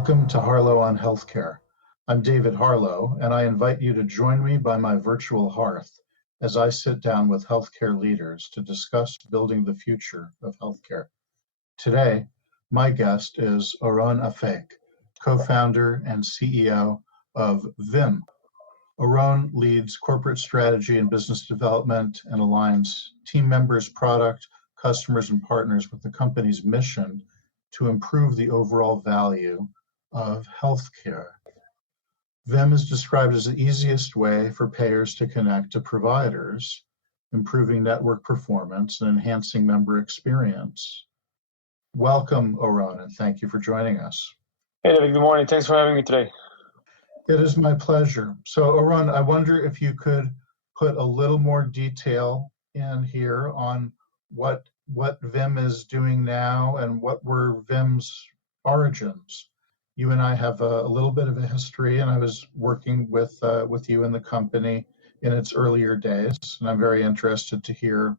Welcome to Harlow on Healthcare. I'm David Harlow, and I invite you to join me by my virtual hearth as I sit down with healthcare leaders to discuss building the future of healthcare. Today, my guest is Oron Afek, co-founder and CEO of Vim. Oron leads corporate strategy and business development and aligns team members, product, customers, and partners with the company's mission to improve the overall value of healthcare. Vim is described as the easiest way for payers to connect to providers, improving network performance and enhancing member experience. Welcome, Oron, and thank you for joining us. Hey, David, good morning. Thanks for having me today. It is my pleasure. So, Oron, I wonder if you could put a little more detail in here on what Vim is doing now and what were Vim's origins. You and I have a little bit of a history, and I was working with you in the company in its earlier days, and I'm very interested to hear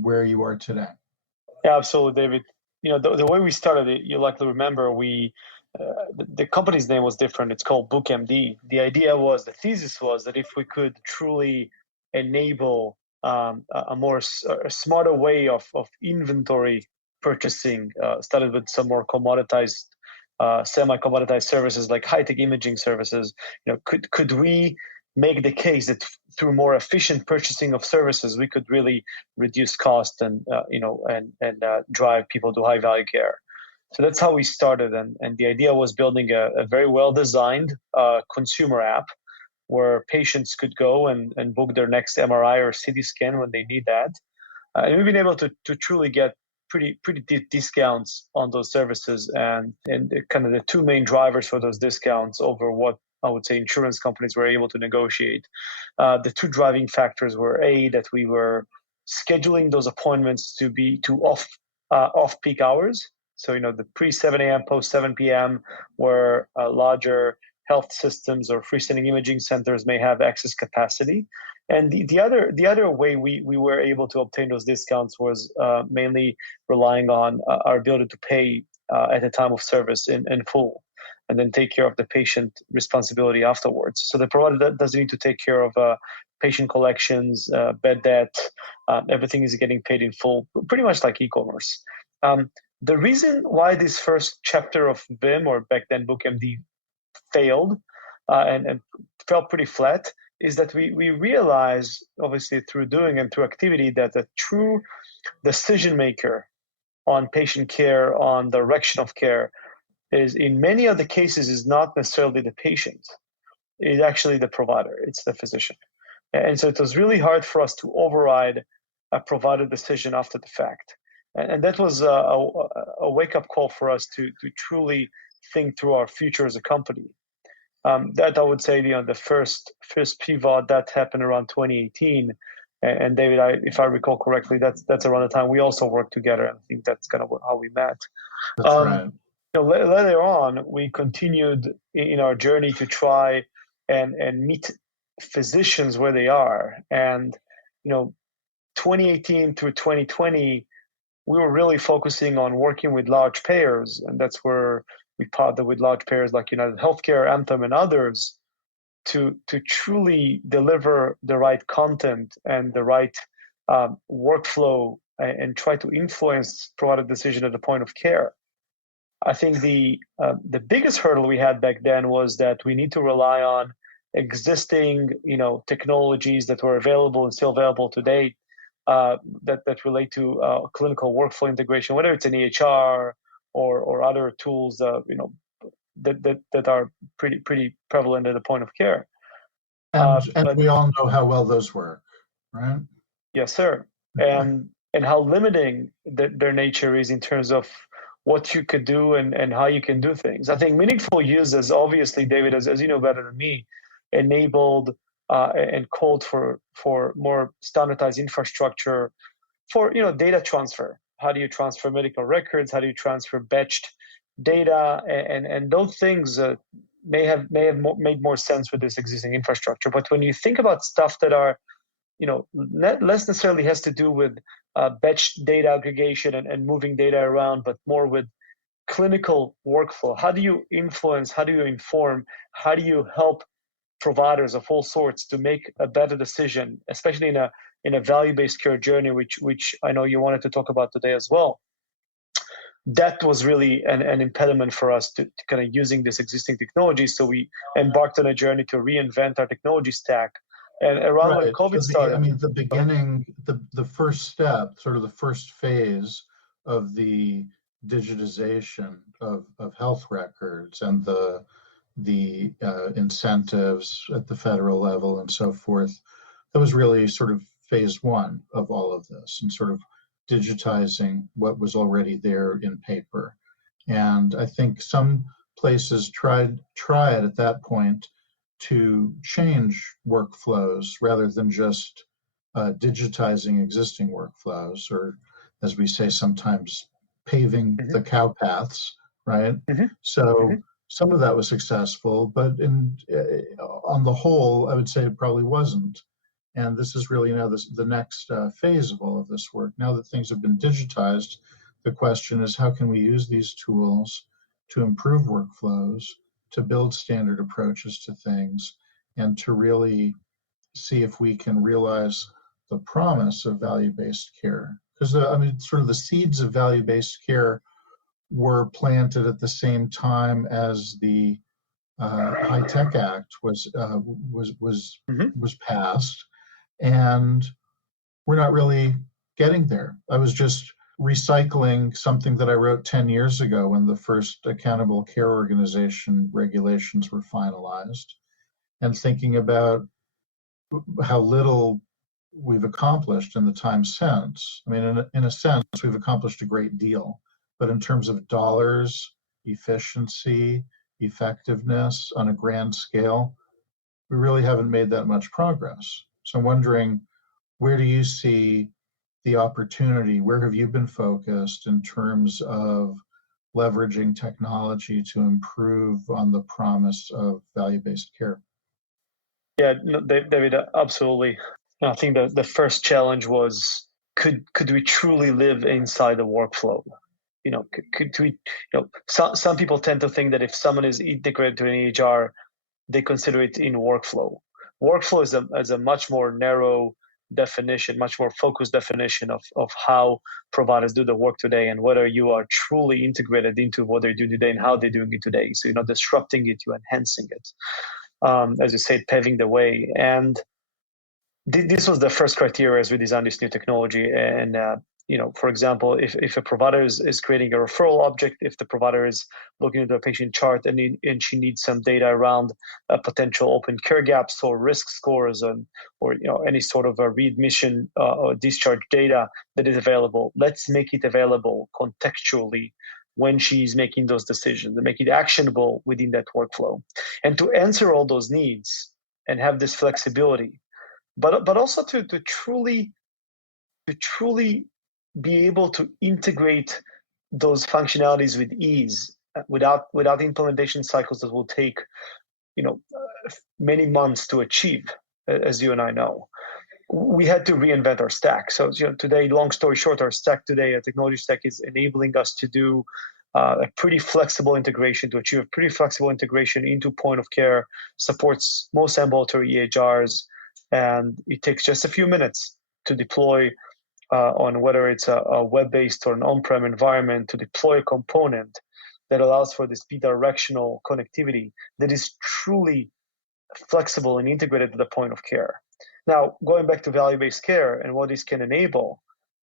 where you are today. Yeah, absolutely, David. You know, the way we started it, you likely remember, the company's name was different. It's called BookMD. The thesis was that if we could truly enable a smarter way of inventory purchasing, started with some more commoditized, semi-commoditized services like high-tech imaging services. You know, could we make the case that through more efficient purchasing of services, we could really reduce cost and drive people to high-value care? So that's how we started, and the idea was building a very well-designed consumer app where patients could go and book their next MRI or CT scan when they need that. And we've been able to truly get pretty deep discounts on those services, and kind of the two main drivers for those discounts over what I would say insurance companies were able to negotiate. The two driving factors were that we were scheduling those appointments to off-peak hours. So, you know, the pre-7 a.m., post-7 p.m., where larger health systems or freestanding imaging centers may have excess capacity. And the other way we were able to obtain those discounts was mainly relying on our ability to pay at the time of service in full, and then take care of the patient responsibility afterwards. So the provider doesn't need to take care of patient collections, bad debt. Everything is getting paid in full, pretty much like e-commerce. The reason why this first chapter of Vim, or back then BookMD, failed and fell pretty flat is that we realized, obviously through doing and through activity, that the true decision maker on patient care, on direction of care, is in many of the cases is not necessarily the patient. It's actually the provider. It's the physician. And so it was really hard for us to override a provider decision after the fact. And that was a wake-up call for us to truly think through our future as a company. That I would say, the first pivot that happened around 2018. And David, if I recall correctly, that's around the time we also worked together. I think that's kind of how we met. That's right. Later on, we continued in our journey to try and meet physicians where they are. And 2018 through 2020. We were really focusing on working with large payers, and that's where we partnered with large payers like United Healthcare, Anthem, and others to truly deliver the right content and the right workflow and try to influence provider decision at the point of care. I think the biggest hurdle we had back then was that we need to rely on existing technologies that were available and still available today. That relate to clinical workflow integration, whether it's an EHR or other tools, that are pretty prevalent at the point of care. And we all know how well those work, right? Yes, sir. And how limiting their nature is in terms of what you could do and how you can do things. I think meaningful use is obviously, David, as you know better than me, enabled and called for more standardized infrastructure for data transfer. How do you transfer medical records? How do you transfer batched data? And those things may have made more sense with this existing infrastructure. But when you think about stuff that are less necessarily has to do with batch data aggregation and moving data around, but more with clinical workflow? How do you influence? How do you inform? How do you help providers of all sorts to make a better decision, especially in a value-based care journey, which I know you wanted to talk about today as well? That was really an impediment for us to kind of using this existing technology. So we embarked on a journey to reinvent our technology stack. And around when Right. COVID So I started, mean, the beginning, the first step, sort of the first phase of the digitization of health records and the incentives at the federal level and so forth, that was really sort of phase one of all of this, and sort of digitizing what was already there in paper. And I think some places tried at that point to change workflows rather than just digitizing existing workflows, or as we say sometimes, paving mm-hmm, the cow paths, right? mm-hmm, mm-hmm. So some of that was successful, but on the whole, I would say it probably wasn't. And this is really now the next phase of all of this work. Now that things have been digitized, the question is how can we use these tools to improve workflows, to build standard approaches to things, and to really see if we can realize the promise of value-based care. Because I mean, sort of the seeds of value-based care were planted at the same time as the High Tech Act Mm-hmm. was passed, and we're not really getting there. I was just recycling something that I wrote 10 years ago when the first accountable care organization regulations were finalized, and thinking about how little we've accomplished in the time since. I mean, in a sense, we've accomplished a great deal, but in terms of dollars, efficiency, effectiveness on a grand scale, we really haven't made that much progress. So I'm wondering, where do you see the opportunity? Where have you been focused in terms of leveraging technology to improve on the promise of value-based care? Yeah, no, David, absolutely. I think the first challenge was could we truly live inside the workflow? Could we? Some people tend to think that if someone is integrated to an EHR, they consider it in workflow. Workflow is a much more narrow definition, much more focused definition of how providers do the work today, and whether you are truly integrated into what they're doing today and how they're doing it today. So you're not disrupting it, you're enhancing it. As you said, paving the way. And this was the first criteria as we designed this new technology. And for example, if a provider is creating a referral object, if the provider is looking at a patient chart and she needs some data around potential open care gaps or risk scores, or any sort of a readmission or discharge data that is available, let's make it available contextually when she's making those decisions and make it actionable within that workflow. And to answer all those needs and have this flexibility, but also to truly be able to integrate those functionalities with ease, without implementation cycles that will take many months to achieve, as you and I know. We had to reinvent our stack. So today, long story short, our stack today, a technology stack, is enabling us to do a pretty flexible integration, to achieve a pretty flexible integration into point of care, supports most ambulatory EHRs, and it takes just a few minutes to deploy on whether it's a web-based or an on-prem environment, to deploy a component that allows for this bidirectional connectivity that is truly flexible and integrated to the point of care. Now, going back to value-based care and what this can enable,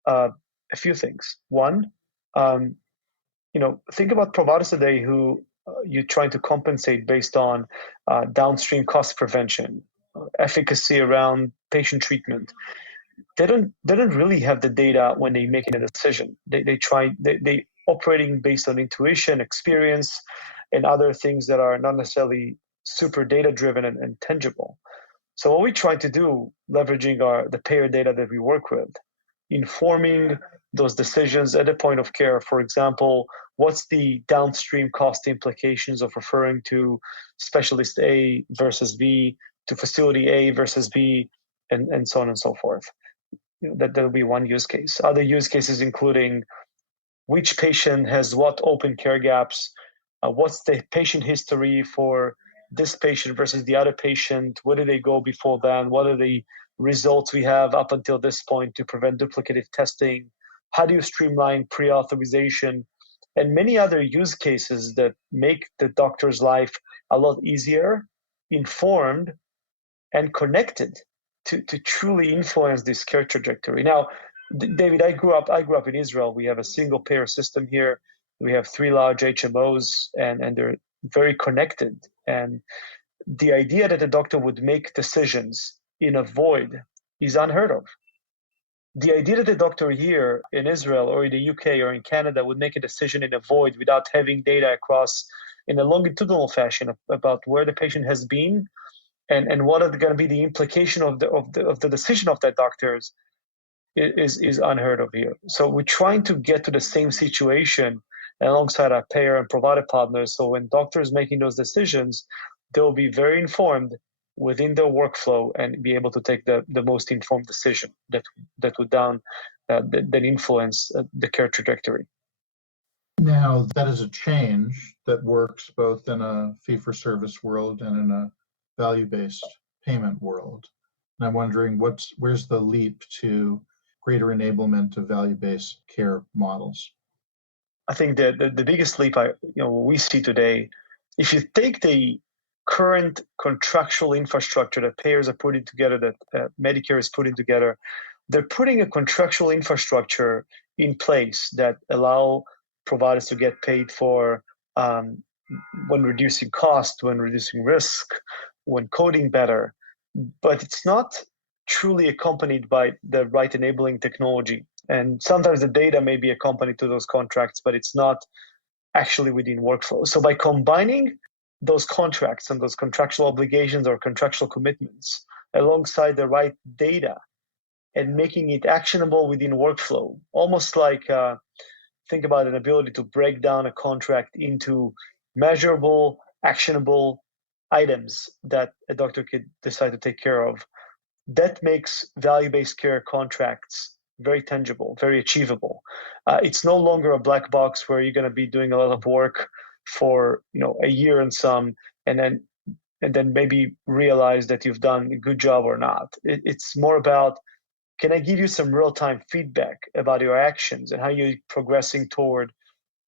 a few things. One, think about providers today who you're trying to compensate based on downstream cost prevention, efficacy around patient treatment. They don't really have the data when they're making a decision. They operating based on intuition, experience, and other things that are not necessarily super data driven and tangible. So what we try to do, leveraging the payor data that we work with, informing those decisions at the point of care. For example, what's the downstream cost implications of referring to specialist A versus B, to facility A versus B, and so on and so forth. That'll be one use case. Other use cases including which patient has what open care gaps, what's the patient history for this patient versus the other patient, where did they go before then, what are the results we have up until this point to prevent duplicative testing, how do you streamline pre-authorization, and many other use cases that make the doctor's life a lot easier, informed, and connected to truly influence this care trajectory. Now, David, I grew up in Israel. We have a single payer system here. We have 3 large HMOs, and they're very connected. And the idea that a doctor would make decisions in a void is unheard of. The idea that a doctor here in Israel or in the UK or in Canada would make a decision in a void without having data across in a longitudinal fashion about where the patient has been and what are going to be the implication of the decision of that doctors is unheard of here. So we're trying to get to the same situation alongside our payer and provider partners. So when doctors making those decisions, they'll be very informed within their workflow and be able to take the most informed decision that would then influence the care trajectory. Now, that is a change that works both in a fee-for-service world and in a value-based payment world. And I'm wondering where's the leap to greater enablement of value-based care models? I think that the biggest leap we see today, if you take the current contractual infrastructure that payers are putting together, that Medicare is putting together, they're putting a contractual infrastructure in place that allow providers to get paid for when reducing cost, when reducing risk, when coding better, but it's not truly accompanied by the right enabling technology. And sometimes the data may be accompanied to those contracts, but it's not actually within workflow. So by combining those contracts and those contractual obligations or contractual commitments alongside the right data and making it actionable within workflow, almost like think about an ability to break down a contract into measurable, actionable items that a doctor could decide to take care of. That makes value-based care contracts very tangible, very achievable. It's no longer a black box where you're going to be doing a lot of work for a year and some, and then maybe realize that you've done a good job or not. It's more about, can I give you some real-time feedback about your actions and how you're progressing toward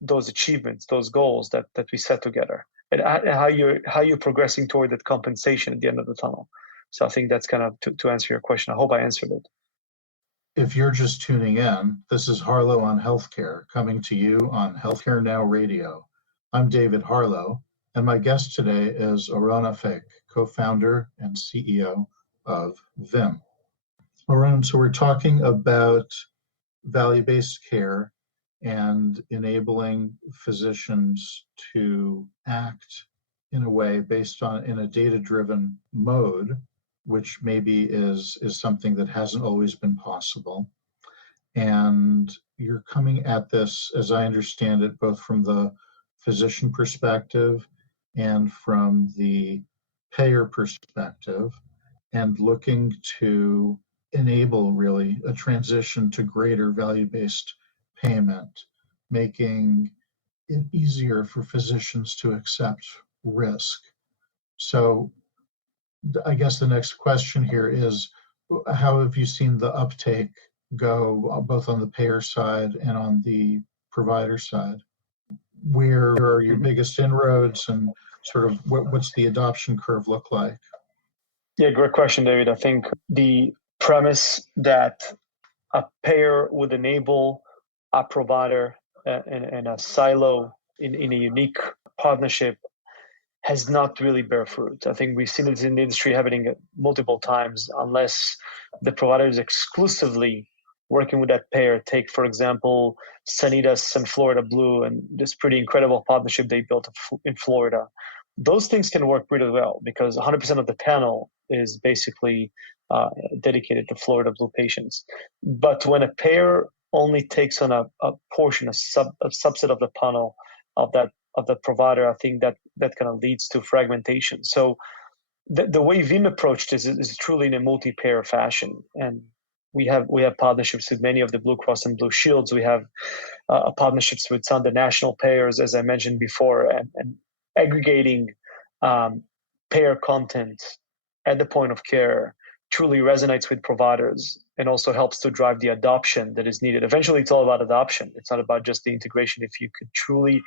those achievements, those goals that we set together, and how you're progressing toward that compensation at the end of the tunnel. So I think that's kind of to answer your question. I hope I answered it. If you're just tuning in, this is Harlow on Healthcare, coming to you on Healthcare Now Radio. I'm David Harlow, and my guest today is Oron Afek, co-founder and CEO of Vim. Oron, so we're talking about value-based care and enabling physicians to act in a way based on in a data-driven mode, which maybe is something that hasn't always been possible. And you're coming at this, as I understand it, both from the physician perspective and from the payer perspective, and looking to enable really a transition to greater value-based payment, making it easier for physicians to accept risk. So I guess the next question here is, how have you seen the uptake go both on the payer side and on the provider side? Where are your biggest inroads, and sort of what's the adoption curve look like? Yeah, great question, David. I think the premise that a payer would enable a provider in a silo in a unique partnership has not really bear fruit. I think we've seen it in the industry happening multiple times, unless the provider is exclusively working with that payer. Take, for example, Sanitas and Florida Blue and this pretty incredible partnership they built in Florida. Those things can work really well because 100% of the panel is basically dedicated to Florida Blue patients. But when a payer only takes on a portion, a subset of the panel of the provider, I think that kind of leads to fragmentation. So the way Vim approached this is truly in a multi-payer fashion. And we have partnerships with many of the Blue Cross and Blue Shields. We have partnerships with some of the national payers, as I mentioned before, and aggregating payer content at the point of care truly resonates with providers and also helps to drive the adoption that is needed. Eventually, it's all about adoption. It's not about just the integration. If you could truly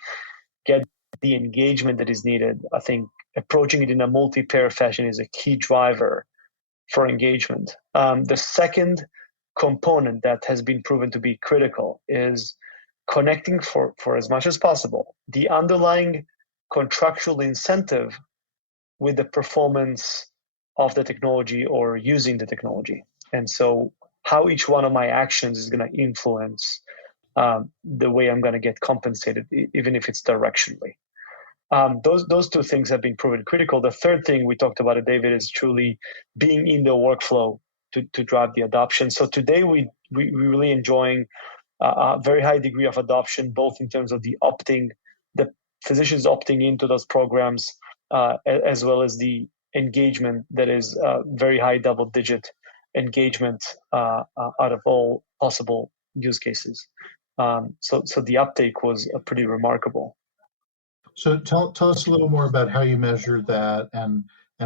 get the engagement that is needed, I think approaching it in a multi-payer fashion is a key driver for engagement. The second component that has been proven to be critical is connecting for as much as possible the underlying contractual incentive with the performance of the technology or using the technology. And so how each one of my actions is going to influence the way I'm going to get compensated, even if it's directionally. Those two things have been proven critical. The third thing we talked about, David, is truly being in the workflow to drive the adoption. So today we're really enjoying a very high degree of adoption, both in terms of the physicians opting into those programs, as well as the engagement that is very high double-digit engagement out of all possible use cases. So the uptake was pretty remarkable. So tell us a little more about how you measured that and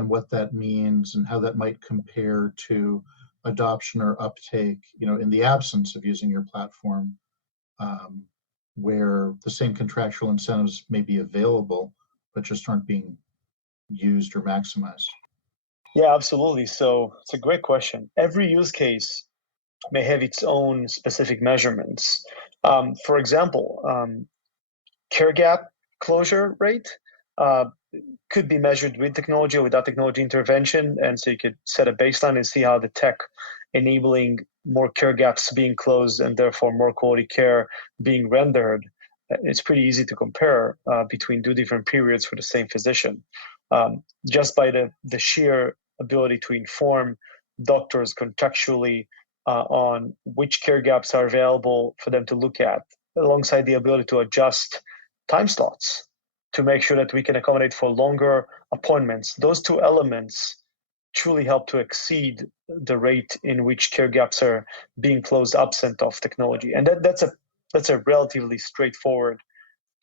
what that means and how that might compare to adoption or uptake, in the absence of using your platform, where the same contractual incentives may be available, but just aren't being used or maximized. Yeah, absolutely. So it's a great question. Every use case may have its own specific measurements. For example, care gap closure rate could be measured with technology or without technology intervention. And so you could set a baseline and see how the tech enabling more care gaps being closed and therefore more quality care being rendered. It's pretty easy to compare between two different periods for the same physician. Just by the sheer ability to inform doctors contextually on which care gaps are available for them to look at, alongside the ability to adjust time slots to make sure that we can accommodate for longer appointments. Those two elements truly help to exceed the rate in which care gaps are being closed absent of technology. And that's a relatively straightforward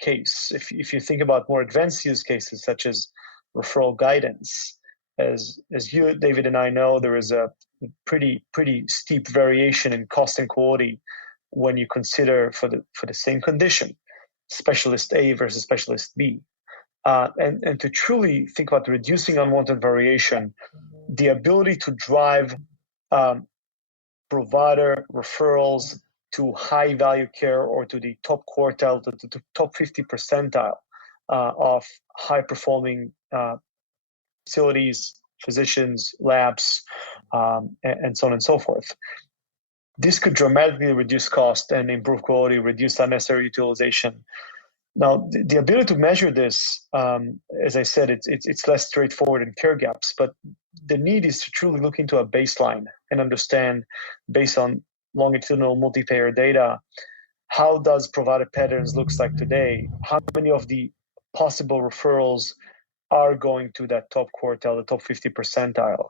case. If you think about more advanced use cases such as referral guidance, as you, David, and I know, there is a pretty steep variation in cost and quality when you consider for the same condition, specialist A versus specialist B. And to truly think about reducing unwanted variation, the ability to drive provider referrals to high value care or to the top quartile, to the top 50 percentile of high performing facilities, physicians, labs, and so on and so forth. This could dramatically reduce cost and improve quality, reduce unnecessary utilization. Now, the ability to measure this, as I said, it's less straightforward in care gaps, but the need is to truly look into a baseline and understand, based on longitudinal multi-payer data, how does provider patterns looks like today? How many of the possible referrals are going to that top quartile, the top 50 percentile?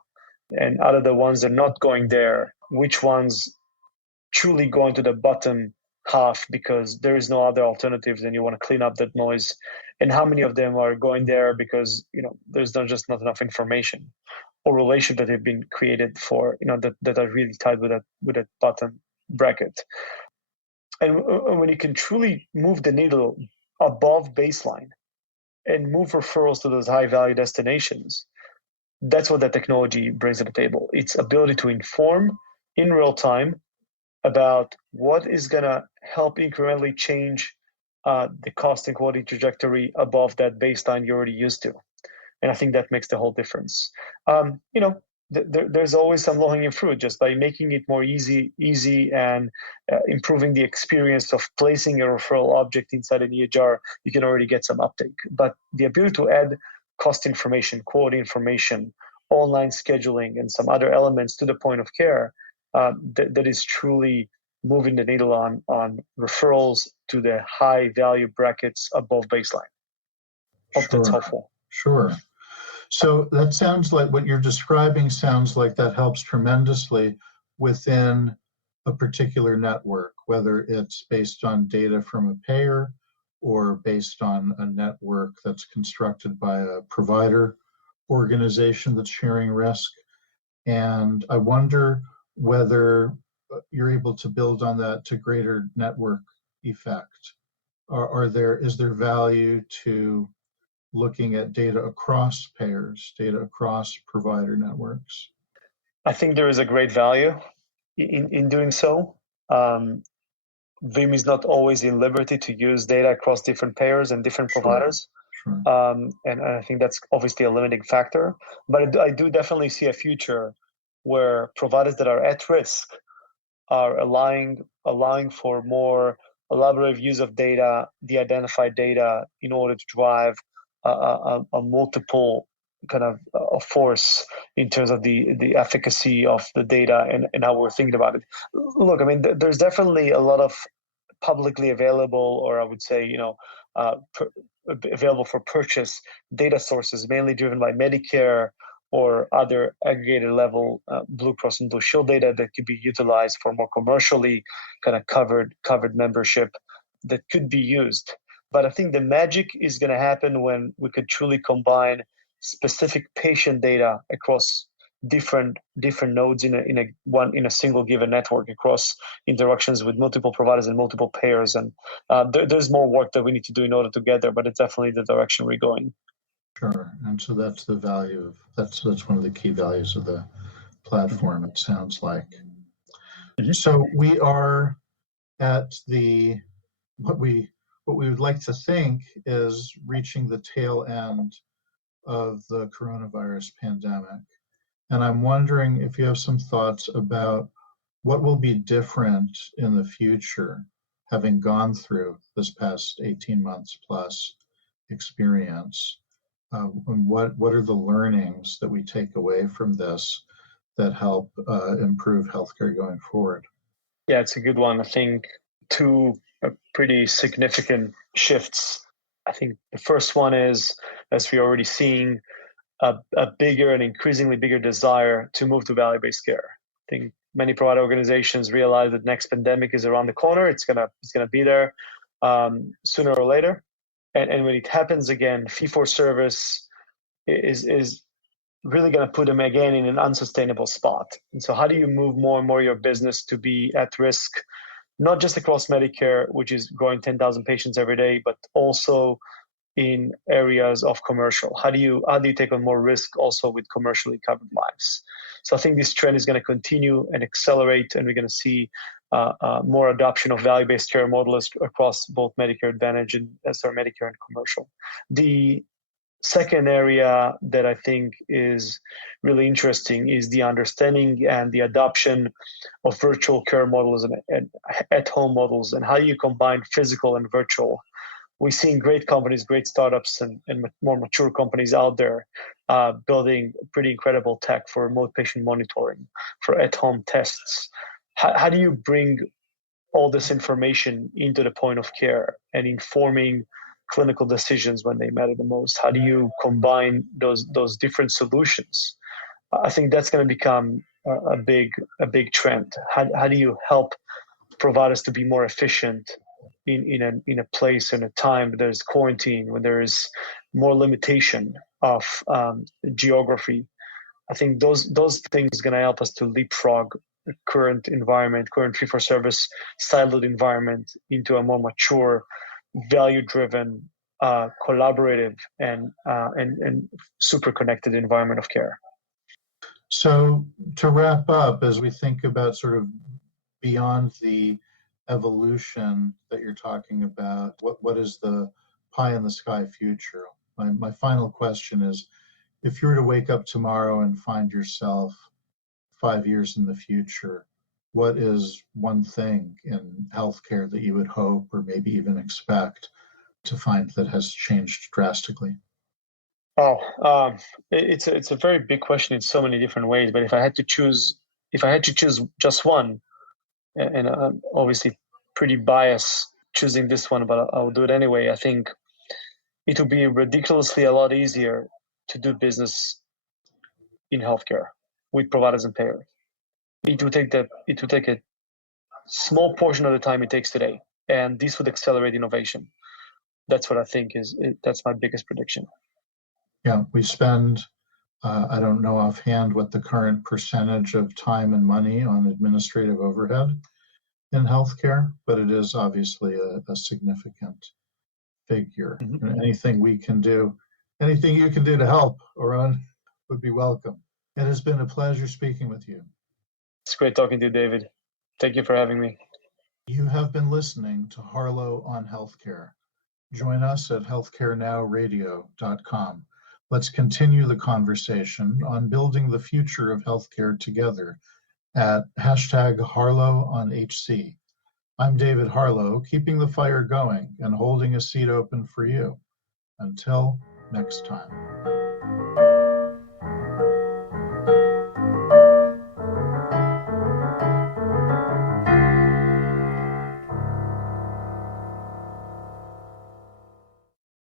And out of the ones that are not going there, which ones truly going to the bottom half because there is no other alternatives and you want to clean up that noise? And how many of them are going there because there's just not enough information or relation that have been created for that are really tied with that bottom bracket? And when you can truly move the needle above baseline and move referrals to those high value destinations, that's what that technology brings to the table. Its ability to inform in real time about what is going to help incrementally change the cost and quality trajectory above that baseline you're already used to. And I think that makes the whole difference. There's always some low-hanging fruit just by making it more easy and improving the experience of placing a referral object inside an EHR. You can already get some uptake. But the ability to add cost information, quality information, online scheduling, and some other elements to the point of care, that is truly moving the needle on referrals to the high value brackets above baseline. Hope that's helpful. Sure. So that sounds like what you're describing sounds like that helps tremendously within a particular network, whether it's based on data from a payer or based on a network that's constructed by a provider organization that's sharing risk. And I wonder whether you're able to build on that to greater network effect. Is there value to looking at data across payers, data across provider networks? I think there is a great value in doing so. Vim is not always in liberty to use data across different payers and different Sure, providers. sure. And I think that's obviously a limiting factor. But I do definitely see a future where providers that are at risk are allowing for more elaborate use of data, de-identified data, in order to drive a multiple kind of a force in terms of the efficacy of the data and how we're thinking about it. Look, I mean, there's definitely a lot of publicly available, or I would say, available for purchase data sources, mainly driven by Medicare or other aggregated level Blue Cross and Blue Shield data that could be utilized for more commercially kind of covered membership that could be used. But I think the magic is going to happen when we could truly combine specific patient data across different nodes in a single given network across interactions with multiple providers and multiple payers. And there's more work that we need to do in order to get there, but it's definitely the direction we're going. Sure. And so that's the value of that's one of the key values of the platform, it sounds like. Mm-hmm. So we are at what we would like to think is reaching the tail end of the coronavirus pandemic. And I'm wondering if you have some thoughts about what will be different in the future, having gone through this past 18 months plus experience. And what are the learnings that we take away from this that help improve healthcare going forward? Yeah, it's a good one. I think two pretty significant shifts. I think the first one is, as we're already seeing, a bigger and increasingly bigger desire to move to value-based care. I think many provider organizations realize that next pandemic is around the corner. It's gonna be there sooner or later, and when it happens again, fee-for-service is really going to put them again in an unsustainable spot. And so how do you move more and more your business to be at risk, not just across Medicare, which is growing 10,000 patients every day, but also in areas of commercial? How do you take on more risk also with commercially covered lives? So I think this trend is going to continue and accelerate, and we're going to see more adoption of value-based care models across both Medicare Advantage and Medicare and commercial. The second area that I think is really interesting is the understanding and the adoption of virtual care models and at-home models, and how you combine physical and virtual. We're seeing great companies, great startups, and more mature companies out there building pretty incredible tech for remote patient monitoring, for at-home tests. How do you bring all this information into the point of care and informing clinical decisions when they matter the most? How do you combine those different solutions? I think that's going to become a big trend. How do you help providers to be more efficient in a place and a time when there's quarantine, when there is more limitation of geography? I think those things are going to help us to leapfrog the current fee-for-service siloed environment into a more mature, value-driven, collaborative, and super connected environment of care. So to wrap up, as we think about sort of beyond the evolution that you're talking about, what is the pie in the sky future? My final question is, if you were to wake up tomorrow and find yourself 5 years in the future, what is one thing in healthcare that you would hope or maybe even expect to find that has changed drastically? Oh, it's a very big question in so many different ways. But if I had to choose just one, and I'm obviously pretty biased choosing this one, but I'll do it anyway. I think it would be ridiculously a lot easier to do business in healthcare with providers and payers. It would take a small portion of the time it takes today. And this would accelerate innovation. That's what I think that's my biggest prediction. Yeah, we spend, I don't know offhand what the current percentage of time and money on administrative overhead in healthcare, but it is obviously a significant figure. Mm-hmm. And anything we can do, anything you can do to help, Oron, would be welcome. It has been a pleasure speaking with you. It's great talking to you, David. Thank you for having me. You have been listening to Harlow on Healthcare. Join us at healthcarenowradio.com. Let's continue the conversation on building the future of healthcare together at #HarlowOnHC. I'm David Harlow, keeping the fire going and holding a seat open for you. Until next time.